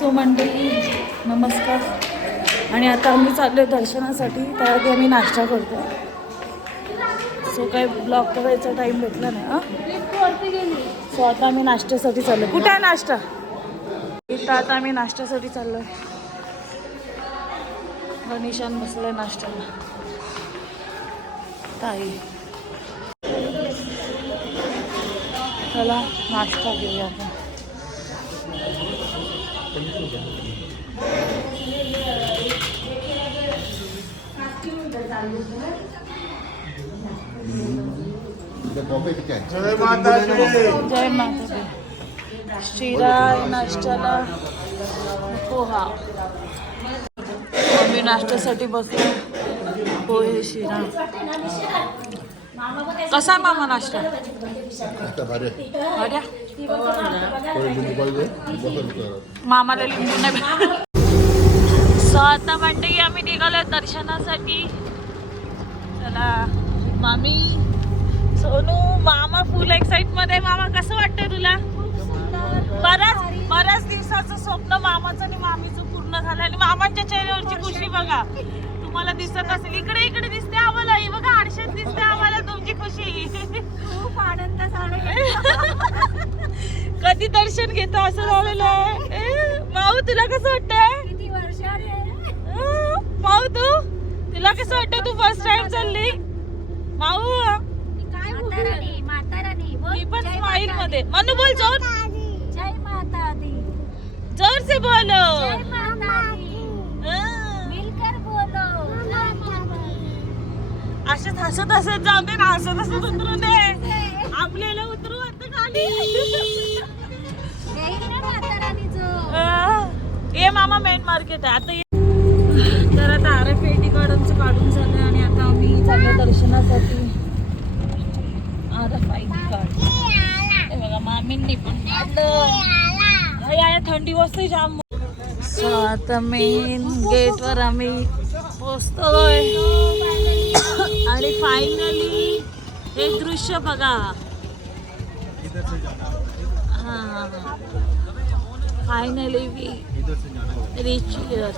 So मंडळी नमस्कार. आणि आता आम्ही चाललो दर्शनासाठी. त्याआधी आम्ही नाश्ता करतो. सो काही ब्लॉग करायचा टाईम भेटला नाही. सो आता आम्ही नाश्त्यासाठी चाललो. कुठे आहे नाश्ता? इथं आता आम्ही नाश्त्यासाठी चाललो आहे. गणेशान बसलाय नाश्त्याला. ताई चला नाश्ता घेऊया आपण. जय माता जय माता दी. शिरा नाश्त्याला पोहा. आम्ही नाश्त्यासाठी बसलो. पोहे शिरा. कसा आहे मामा नाश्ता? बऱ्या मामाला लिंबू नाही. सो आता म्हणते की आम्ही निघालो दर्शनासाठी. चला मामी सोनू मामा फुल एक्साइटमेंट आहे. मामा कसं वाटतंय तुला? बऱ्याच दिवसाचं स्वप्न मामाचं आणि मामीचं पूर्ण झालं. आणि मामांच्या चेहऱ्यावरची खुशी बघा, तुम्हाला दिसत असेल. इकडे इकडे दिसते आम्हाला. ही बघा आरशात दिसते आम्हाला तुमची खुशी. खूप आनंद झाला. कधी दर्शन घेतो असं झालेलं आहे. माऊ तुला कसं वाटतंय? किती वर्ष माऊ तुला कसं वाटतं? तू फर्स्ट टाइम चालली माऊ. मी पण स्माइल मध्ये. मनु बोल जोर. जय माता दी. जोर से बोलो. जय माता दी. मिलकर बोलो. असंच हसत हसत जाऊ दे ना. हसत हसत उतरू दे. आपल्याला उतरू आता खाली. ये मामा मेन मार्केट आहे आता. तर आता RFID कार्डचं काढून झालं आणि आता आम्ही चाललो दर्शनासाठी. RFID कार्ड हे बघा मामींनी पण काढलं. या थंडी वाजते जाम. आता मेन गेट वर आम्ही पोहोचतोय. आणि फायनली हे दृश्य बघा. हा फायनली वी रीच हियर.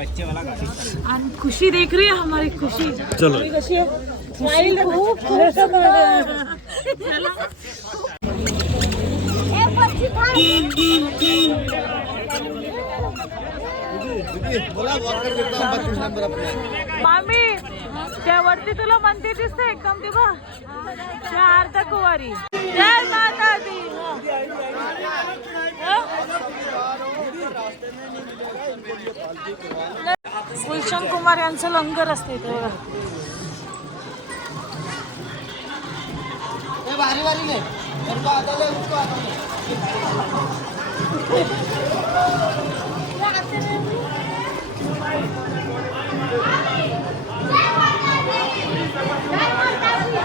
आणि खुशी देख रही है हमारी. खुशी चलो कशी है? स्माइल खूप मामी त्यावरती तुला मंदिर दिसते एकदम ते बघ. त्या अर्धा कुवारी. जय माता दी. गुलशन कुमार यांचं लंगर असते इथे बघा. बारी बारी ले आता ले उसको आता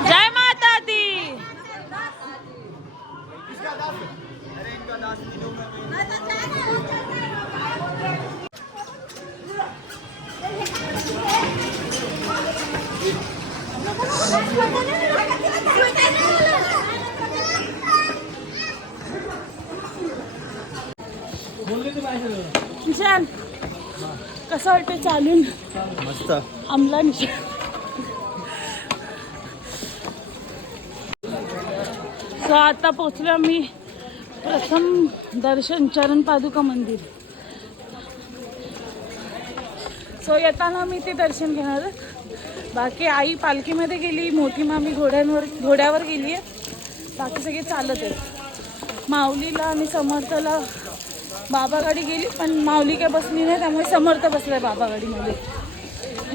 जय माता दी. निशान कसं वाटतं चालून? मस्त. आमला निशान सो आता पोचलो आम्ही. प्रथम दर्शन चरण पादुका मंदिर. सो येताना मी ते दर्शन घेणार. बाकी आई पालखीमध्ये गेली. मोठी मामी घोड्यावर गेली आहे. बाकी सगळे चालत आहेत. माऊलीला आणि समर्थला बाबा गाडी गेली पण माऊली काय बसली नाही. त्यामुळे समर्थ बसलाय बाबा गाडीमध्ये.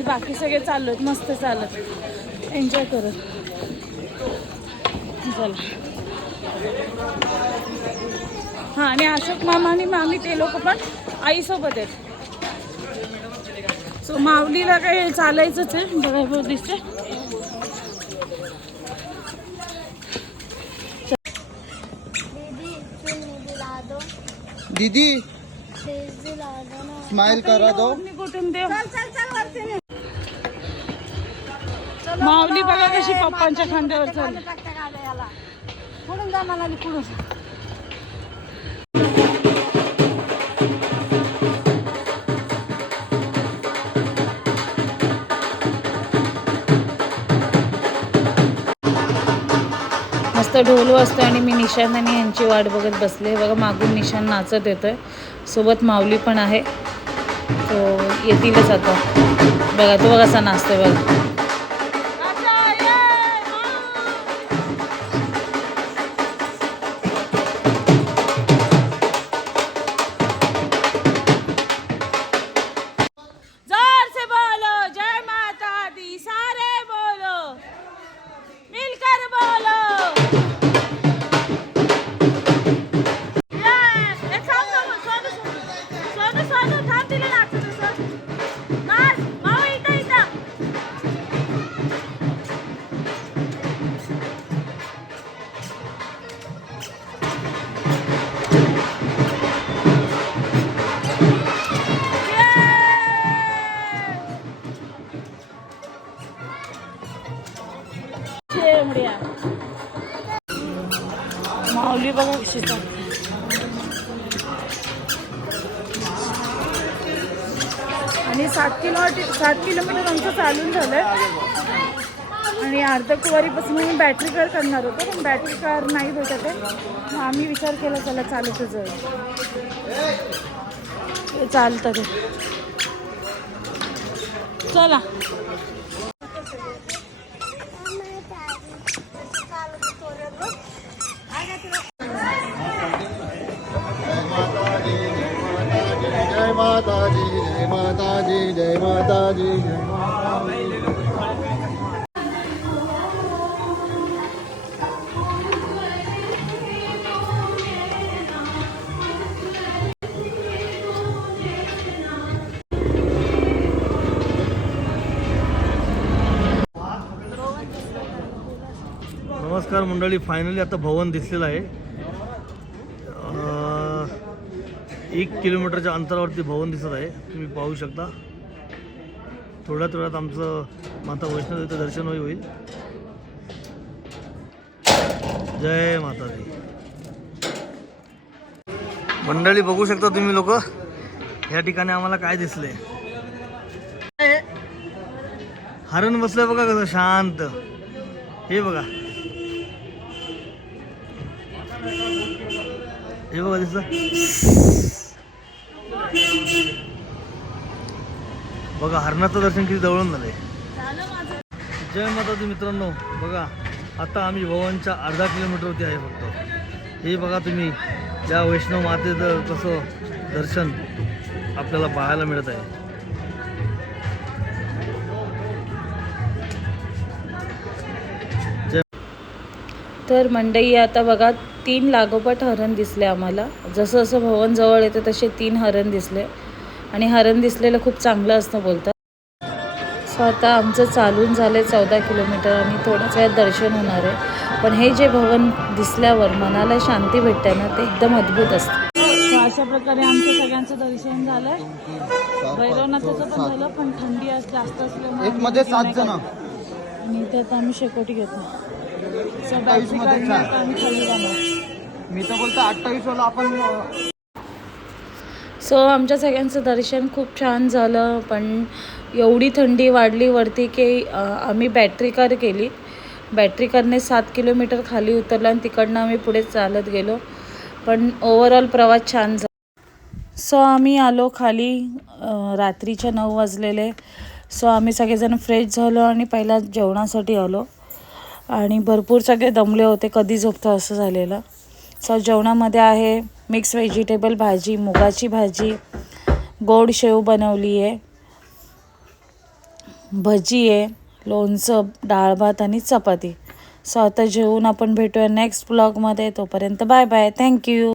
बाकी सगळे चाललो आहेत मस्त चालत एन्जॉय करत. चला हां. आणि अशोक मामा आणि मामी ते लोक पण आईसोबत आहेत. सो माऊलीला काय चालायचंच आहे. बघा दिसते. दीदी स्माइल करा दो. कुठून देव. माऊली बघा कशी पप्पांच्या खांद्यावर चालली. इथं ढोल वाजतो आणि मी निशान आणि यांची वाट बघत बसले. बघा मागून निशान नाचत येतोय, सोबत माऊली पण आहे. तो येतीलच आता. बघा तो बघा असा नाचतोय बघा. जोर से बोलो जय माता दी, सारे बोलो मिलकर बोलो. माऊली बघा कशी चालते. आणि 7 किलोमीटर आमचं चालून झालंय. आणि अर्धा कुवारीपासून मी बॅटरी कार करणार होतो, पण बॅटरी कार नाही भेटत आहे. मग आम्ही विचार केला चला चालत जाऊ. चालतं ते चला. जय माताजी जय माताजी जय माताजी जय माताजी. नमस्कार मंडळी, फायनली आता भवन दिसलेलं आहे. 1 किलोमीटरच्या अंतरावरती भवन दिसत आहे, तुम्ही पाहू शकता. थोड्याच वेळात आमचं माता वैष्णोदेवीचं दर्शन होईल. जय माता दी. मंडळी बघू शकता तुम्ही लोक, या ठिकाणी आम्हाला काय दिसले. हरण बसलंय बघा कसं शांत. हे बघा, हे बघा दिसलं बघा. हरणाचं दर्शन किती जवळून झालंय. जय माता दी मित्रांनो. बघा आता आम्ही भवनच्या अर्धा किलोमीटरवरती आहे फक्त. हे बघा तुम्ही, या वैष्णव मातेचं कसं दर्शन आपल्याला पाहायला मिळत आहे. तर मंडई आता बघा 3 लागोपाठ हरण दिसले आम्हाला. जसं जसं भवन जवळ येतं तसे 3 हरण दिसले. आणि हरण दिसलेलं खूप चांगलं असतं बोलतात. सो आता आमचं चालून झालं 14 किलोमीटर आणि थोड्याच वेळात दर्शन होणार आहे. पण हे जे भवन दिसल्यावर मनाला शांती भेटते ना, ते एकदम अद्भुत असतं. अशा प्रकारे आमचं सगळ्यांचं दर्शन झालंय. भैरवनाथाचं पण झालं, पण थंडी जास्त असल्यामुळे एक मध्ये 7 जण. आणि त्यात आम्ही शेकोटी घेतो. मी तर बोलतो 28 वाला आपण. सो आमच्या सगळ्यांचं दर्शन खूप छान झालं. पण एवढी थंडी वाढली वरती की आम्ही बॅटरी कार केली. बॅटरी कारने 7 किलोमीटर खाली उतरलं आणि तिकडनं आम्ही पुढे चालत गेलो. पण ओव्हरऑल प्रवास छान झाला. सो आम्ही आलो खाली. रात्रीच्या 9 वाजलेले. सो आम्ही सगळेजण फ्रेश झालो आणि पहिला जेवणासाठी आलो. आणि भरपूर सगळे दमले होते, कधी झोपतो असं झालेलं. सो जेवणामध्ये आहे मिक्स व्हेजिटेबल भाजी, मुगाची भाजी, गोड शेव बनवली आहे, भजी आहे, लोणचं, डाळ भात आणि चपाती. सो आता जेवून आपण भेटूया नेक्स्ट ब्लॉगमध्ये. तोपर्यंत बाय बाय. थँक्यू.